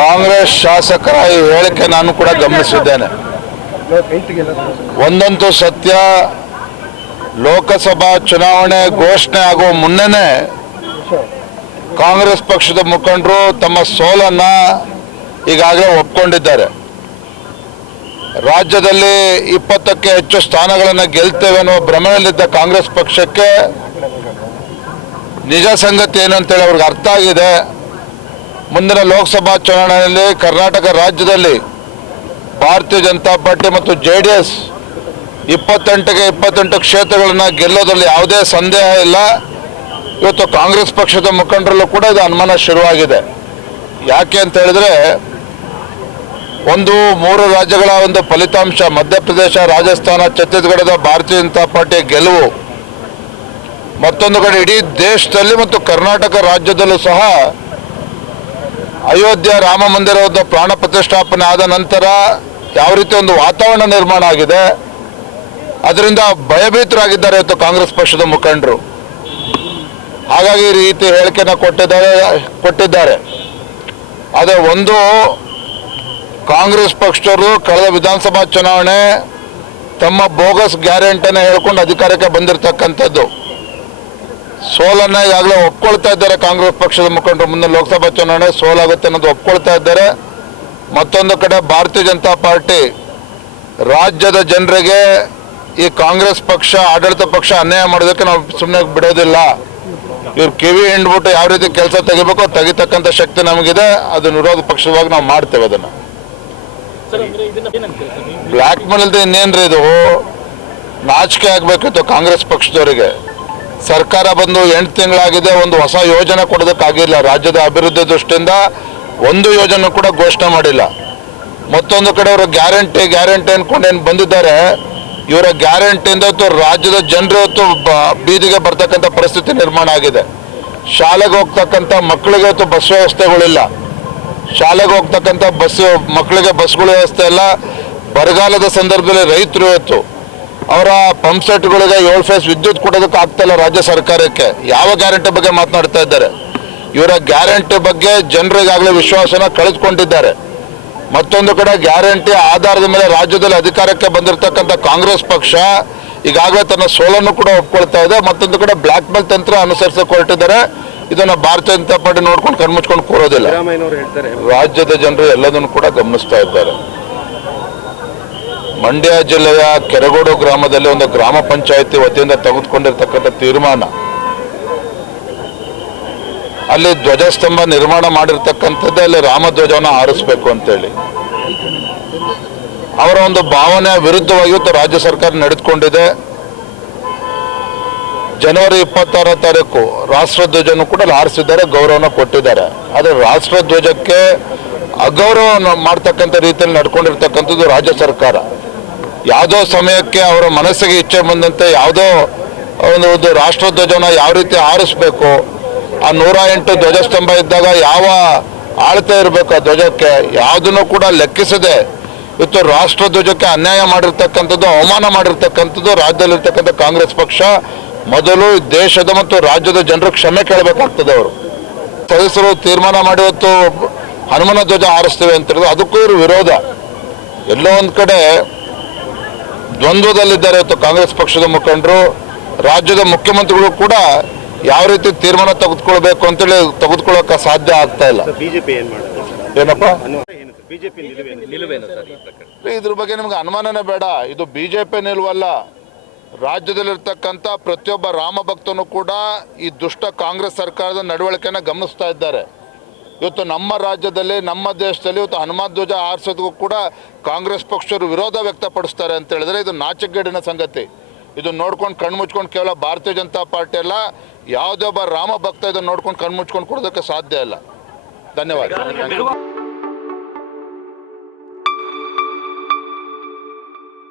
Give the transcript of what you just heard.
ಕಾಂಗ್ರೆಸ್ ಶಾಸಕರ ಈ ಹೇಳಿಕೆ ನಾನು ಕೂಡ ಗಮನಿಸಿದ್ದೇನೆ. ಒಂದಂತೂ ಸತ್ಯ, ಲೋಕಸಭಾ ಚುನಾವಣೆ ಘೋಷಣೆ ಆಗುವ ಮುನ್ನನೇ ಕಾಂಗ್ರೆಸ್ ಪಕ್ಷದ ಮುಖಂಡರು ತಮ್ಮ ಸೋಲನ್ನ ಈಗಾಗಲೇ ಒಪ್ಕೊಂಡಿದ್ದಾರೆ. ರಾಜ್ಯದಲ್ಲಿ ಇಪ್ಪತ್ತಕ್ಕೆ ಹೆಚ್ಚು ಸ್ಥಾನಗಳನ್ನು ಗೆಲ್ತೇವೆ ಅನ್ನೋ ಭ್ರಮೆಯಲ್ಲಿದ್ದ ಕಾಂಗ್ರೆಸ್ ಪಕ್ಷಕ್ಕೆ ನಿಜ ಸಂಗತಿ ಏನು ಅಂತೇಳಿ ಅವ್ರಿಗೆ ಅರ್ಥ ಆಗಿದೆ. ಮುಂದಿನ ಲೋಕಸಭಾ ಚುನಾವಣೆಯಲ್ಲಿ ಕರ್ನಾಟಕ ರಾಜ್ಯದಲ್ಲಿ ಭಾರತೀಯ ಜನತಾ ಪಾರ್ಟಿ ಮತ್ತು ಜೆ ಡಿ ಎಸ್ ಇಪ್ಪತ್ತೆಂಟಿಗೆ ಇಪ್ಪತ್ತೆಂಟು ಕ್ಷೇತ್ರಗಳನ್ನು ಗೆಲ್ಲೋದ್ರಲ್ಲಿ ಯಾವುದೇ ಸಂದೇಹ ಇಲ್ಲ. ಇವತ್ತು ಕಾಂಗ್ರೆಸ್ ಪಕ್ಷದ ಮುಖಂಡರಲ್ಲೂ ಕೂಡ ಇದು ಅನುಮಾನ ಶುರುವಾಗಿದೆ. ಯಾಕೆ ಅಂತ ಹೇಳಿದ್ರೆ, ಒಂದು ಮೂರು ರಾಜ್ಯಗಳ ಒಂದು ಫಲಿತಾಂಶ, ಮಧ್ಯಪ್ರದೇಶ, ರಾಜಸ್ಥಾನ, ಛತ್ತೀಸ್ಗಢದ ಭಾರತೀಯ ಜನತಾ ಪಾರ್ಟಿಯ ಗೆಲುವು, ಮತ್ತೊಂದು ಕಡೆ ಇಡೀ ದೇಶದಲ್ಲಿ ಮತ್ತು ಕರ್ನಾಟಕ ರಾಜ್ಯದಲ್ಲೂ ಸಹ ಅಯೋಧ್ಯ ರಾಮ ಮಂದಿರದ ಪ್ರಾಣ ಪ್ರತಿಷ್ಠಾಪನೆ ಆದ ನಂತರ ಯಾವ ರೀತಿ ಒಂದು ವಾತಾವರಣ ನಿರ್ಮಾಣ ಆಗಿದೆ? ಅದರಿಂದ ಭಯಭೀತರಾಗಿದ್ದಾರೆ ಇವತ್ತು ಕಾಂಗ್ರೆಸ್ ಪಕ್ಷದ ಮುಖಂಡರು. ಹಾಗಾಗಿ ಈ ರೀತಿ ಹೇಳಿಕೆನ ಕೊಟ್ಟಿದ್ದಾರೆ ಕೊಟ್ಟಿದ್ದಾರೆ. ಆದರೆ ಒಂದು ಕಾಂಗ್ರೆಸ್ ಪಕ್ಷದವರು ಕಳೆದ ವಿಧಾನಸಭಾ ಚುನಾವಣೆ ತಮ್ಮ ಬೋಗಸ್ ಗ್ಯಾರಂಟಿನ ಹೇಳ್ಕೊಂಡು ಅಧಿಕಾರಕ್ಕೆ ಬಂದಿರತಕ್ಕಂಥದ್ದು. ಸೋಲನ್ನ ಈಗಾಗಲೇ ಒಪ್ಕೊಳ್ತಾ ಇದ್ದಾರೆ ಕಾಂಗ್ರೆಸ್ ಪಕ್ಷದ ಮುಖಂಡರು. ಮುಂದೆ ಲೋಕಸಭಾ ಚುನಾವಣೆ ಸೋಲಾಗುತ್ತೆ ಅನ್ನೋದು ಒಪ್ಕೊಳ್ತಾ ಇದ್ದಾರೆ. ಮತ್ತೊಂದು ಕಡೆ ಭಾರತೀಯ ಜನತಾ ಪಾರ್ಟಿ. ರಾಜ್ಯದ ಜನರಿಗೆ ಈ ಕಾಂಗ್ರೆಸ್ ಪಕ್ಷ ಆಡಳಿತ ಪಕ್ಷ ಅನ್ಯಾಯ ಮಾಡೋದಕ್ಕೆ ನಾವು ಸುಮ್ಮನೆ ಬಿಡೋದಿಲ್ಲ. ಇವ್ರು ಕಿವಿ ಹಿಂಡ್ಬಿಟ್ಟು ಯಾವ ರೀತಿ ಕೆಲಸ ತೆಗಿಬೇಕೋ ತೆಗಿತಕ್ಕಂಥ ಶಕ್ತಿ ನಮಗಿದೆ. ಅದು ನಿರೋಧ ಪಕ್ಷವಾಗಿ ನಾವು ಮಾಡ್ತೇವೆ ಅದನ್ನು. ಬ್ಲ್ಯಾಕ್ ಮೇಲ್ ಇಲ್ಲದೆ ಇನ್ನೇನ್ರಿ ಇದು? ನಾಚಿಕೆ ಆಗಬೇಕಿತ್ತು ಕಾಂಗ್ರೆಸ್ ಪಕ್ಷದವರಿಗೆ. ಸರ್ಕಾರ ಬಂದು ಎಂಟು ತಿಂಗಳಾಗಿದೆ, ಒಂದು ಹೊಸ ಯೋಜನೆ ಕೊಡೋದಕ್ಕಾಗಿಲ್ಲ. ರಾಜ್ಯದ ಅಭಿವೃದ್ಧಿ ದೃಷ್ಟಿಯಿಂದ ಒಂದು ಯೋಜನೆ ಕೂಡ ಘೋಷಣೆ ಮಾಡಿಲ್ಲ. ಮತ್ತೊಂದು ಕಡೆ ಅವರು ಗ್ಯಾರಂಟಿ ಗ್ಯಾರಂಟಿ ಅನ್ಕೊಂಡು ಏನು ಬಂದಿದ್ದಾರೆ, ಇವರ ಗ್ಯಾರಂಟಿಯಿಂದ ರಾಜ್ಯದ ಜನರು ಬ- ಬೀದಿಗೆ ಬರ್ತಕ್ಕಂಥ ಪರಿಸ್ಥಿತಿ ನಿರ್ಮಾಣ ಆಗಿದೆ. ಶಾಲೆಗೆ ಹೋಗ್ತಕ್ಕಂಥ ಮಕ್ಕಳಿಗೆ ಇವತ್ತು ಬಸ್ ವ್ಯವಸ್ಥೆಗಳಿಲ್ಲ. ಶಾಲೆಗೆ ಹೋಗ್ತಕ್ಕಂಥ ಬಸ್, ಮಕ್ಕಳಿಗೆ ಬಸ್ಗಳ ವ್ಯವಸ್ಥೆ ಇಲ್ಲ ಬರಗಾಲದ ಸಂದರ್ಭದಲ್ಲಿ ರೈತರು ಇವತ್ತು ಅವರ ಪಂಪ್ ಸೆಟ್ಗಳಿಗೆ ಏಳು ಫೇಸ್ ವಿದ್ಯುತ್ ಕೊಡೋದಕ್ಕೆ ಆಗ್ತಾ ಇಲ್ಲ ರಾಜ್ಯ ಸರ್ಕಾರಕ್ಕೆ. ಯಾವ ಗ್ಯಾರಂಟಿ ಬಗ್ಗೆ ಮಾತನಾಡ್ತಾ ಇದ್ದಾರೆ? ಇವರ ಗ್ಯಾರಂಟಿ ಬಗ್ಗೆ ಜನರಿಗಾಗಲೇ ವಿಶ್ವಾಸನ ಕಳೆದುಕೊಂಡಿದ್ದಾರೆ. ಮತ್ತೊಂದು ಕಡೆ ಗ್ಯಾರಂಟಿ ಆಧಾರದ ಮೇಲೆ ರಾಜ್ಯದಲ್ಲಿ ಅಧಿಕಾರಕ್ಕೆ ಬಂದಿರತಕ್ಕಂಥ ಕಾಂಗ್ರೆಸ್ ಪಕ್ಷ ಈಗಾಗಲೇ ತನ್ನ ಸೋಲನ್ನು ಕೂಡ ಒಪ್ಕೊಳ್ತಾ ಇದೆ. ಮತ್ತೊಂದು ಕಡೆ ಬ್ಲಾಕ್ ಮೇಲ್ ತಂತ್ರ ಅನುಸರಿಸಕ್ಕೆ ಹೊರಟಿದ್ದಾರೆ. ಇದನ್ನು ಭಾರತೀಯ ಜನತಾ ಪಾರ್ಟಿ ನೋಡ್ಕೊಂಡು ಕಣ್ಮುಚ್ಕೊಂಡು ಕೂರೋದಿಲ್ಲ. ರಾಜ್ಯದ ಜನರು ಎಲ್ಲದನ್ನು ಕೂಡ ಗಮನಿಸ್ತಾ ಇದ್ದಾರೆ. ಮಂಡ್ಯ ಜಿಲ್ಲೆಯ ಕೆರಗೋಡು ಗ್ರಾಮದಲ್ಲಿ ಒಂದು ಗ್ರಾಮ ಪಂಚಾಯತಿ ವತಿಯಿಂದ ತೆಗೆದುಕೊಂಡಿರ್ತಕ್ಕಂಥ ತೀರ್ಮಾನ. ಅಲ್ಲಿ ಧ್ವಜಸ್ತಂಭ ನಿರ್ಮಾಣ ಮಾಡಿರ್ತಕ್ಕಂಥದ್ದೇ ಅಲ್ಲಿ ರಾಮಧ್ವಜವನ್ನು ಹಾರಿಸ್ಬೇಕು ಅಂತೇಳಿ. ಅವರ ಒಂದು ಭಾವನೆ ವಿರುದ್ಧವಾಗಿ ರಾಜ್ಯ ಸರ್ಕಾರ ನಡೆದುಕೊಂಡಿದೆ. ಜನವರಿ ಇಪ್ಪತ್ತಾರ ತಾರೀಕು ರಾಷ್ಟ್ರಧ್ವಜನೂ ಕೂಡ ಅಲ್ಲಿ ಹಾರಿಸಿದ್ದಾರೆ ಗೌರವನ ಕೊಟ್ಟಿದ್ದಾರೆ. ಆದರೆ ರಾಷ್ಟ್ರಧ್ವಜಕ್ಕೆ ಅಗೌರವ ಮಾಡ್ತಕ್ಕಂಥ ರೀತಿಯಲ್ಲಿ ನಡ್ಕೊಂಡಿರ್ತಕ್ಕಂಥದ್ದು ರಾಜ್ಯ ಸರ್ಕಾರ. ಯಾವುದೋ ಸಮಯಕ್ಕೆ ಅವರ ಮನಸ್ಸಿಗೆ ಇಚ್ಛೆ ಬಂದಂತೆ ಯಾವುದೋ ಒಂದು ಒಂದು ರಾಷ್ಟ್ರಧ್ವಜನ ಯಾವ ರೀತಿ ಆರಿಸ್ಬೇಕು ಆ ನೂರ ಎಂಟು ಧ್ವಜಸ್ತಂಭ ಇದ್ದಾಗ ಯಾವ ಆಳ್ತೆ ಇರಬೇಕು ಆ ಧ್ವಜಕ್ಕೆ? ಯಾವುದನ್ನು ಕೂಡ ಲೆಕ್ಕಿಸದೆ ಇವತ್ತು ರಾಷ್ಟ್ರಧ್ವಜಕ್ಕೆ ಅನ್ಯಾಯ ಮಾಡಿರ್ತಕ್ಕಂಥದ್ದು, ಅವಮಾನ ಮಾಡಿರ್ತಕ್ಕಂಥದ್ದು ರಾಜ್ಯದಲ್ಲಿರ್ತಕ್ಕಂಥ ಕಾಂಗ್ರೆಸ್ ಪಕ್ಷ. ಮೊದಲು ದೇಶದ ಮತ್ತು ರಾಜ್ಯದ ಜನರು ಕ್ಷಮೆ ಕೇಳಬೇಕಾಗ್ತದೆ ಅವರು. ಸದಸ್ಯರು ತೀರ್ಮಾನ ಮಾಡಿ ಇವತ್ತು ಹನುಮನ ಧ್ವಜ ಹಾರಿಸ್ತೇವೆ ಅಂತ ಹೇಳಿದ್ರು ಅದಕ್ಕೂ ಇವರು ವಿರೋಧ. ಎಲ್ಲೋ ಒಂದು ಕಡೆ ದ್ವಂದ್ವದಲ್ಲಿದ್ದಾರೆ ಇವತ್ತು ಕಾಂಗ್ರೆಸ್ ಪಕ್ಷದ ಮುಖಂಡರು. ರಾಜ್ಯದ ಮುಖ್ಯಮಂತ್ರಿಗಳು ಕೂಡ ಯಾವ ರೀತಿ ತೀರ್ಮಾನ ತೆಗೆದುಕೊಳ್ಬೇಕು ಅಂತೇಳಿ ತೆಗೆದುಕೊಳ್ಳೋಕೆ ಸಾಧ್ಯ ಆಗ್ತಾ ಇಲ್ಲ. ಬಿಜೆಪಿ ಏನ್ ಮಾಡುತ್ತೆ ಏನಪ್ಪ? ಏನು ಬಿಜೆಪಿ ನಿಲುವೇನು ನಿಲುವೇನು ಸರ್ ಈ ಪ್ರಕರಣ? ಇದ್ರ ಬಗ್ಗೆ ನಿಮ್ಗೆ ಅನುಮಾನನೇ ಬೇಡ. ಇದು ಬಿಜೆಪಿ ಜೆ ಪಿ ನಿಲ್ವಲ್ಲ. ರಾಜ್ಯದಲ್ಲಿರ್ತಕ್ಕಂಥ ಪ್ರತಿಯೊಬ್ಬ ರಾಮ ಭಕ್ತನು ಕೂಡ ಈ ದುಷ್ಟ ಕಾಂಗ್ರೆಸ್ ಸರ್ಕಾರದ ನಡವಳಿಕೆಯನ್ನು ಗಮನಿಸ್ತಾ ಇದ್ದಾರೆ. ಇವತ್ತು ನಮ್ಮ ರಾಜ್ಯದಲ್ಲಿ, ನಮ್ಮ ದೇಶದಲ್ಲಿ ಇವತ್ತು ಹನುಮಾನ್ ಧ್ವಜ ಆರಿಸೋದಕ್ಕೂ ಕೂಡ ಕಾಂಗ್ರೆಸ್ ಪಕ್ಷರು ವಿರೋಧ ವ್ಯಕ್ತಪಡಿಸ್ತಾರೆ ಅಂತ ಹೇಳಿದ್ರೆ ಇದು ನಾಚಿಕೆಗೇಡಿನ ಸಂಗತಿ. ಇದು ನೋಡ್ಕೊಂಡು ಕಣ್ಮುಚ್ಕೊಂಡು ಕೇವಲ ಭಾರತೀಯ ಜನತಾ ಪಾರ್ಟಿ ಅಲ್ಲ, ಯಾವುದೇ ಒಬ್ಬ ರಾಮ ಭಕ್ತ ಇದನ್ನು ನೋಡ್ಕೊಂಡು ಕಣ್ಮುಚ್ಕೊಂಡು ಕೊಡೋದಕ್ಕೆ ಸಾಧ್ಯ ಇಲ್ಲ. ಧನ್ಯವಾದ.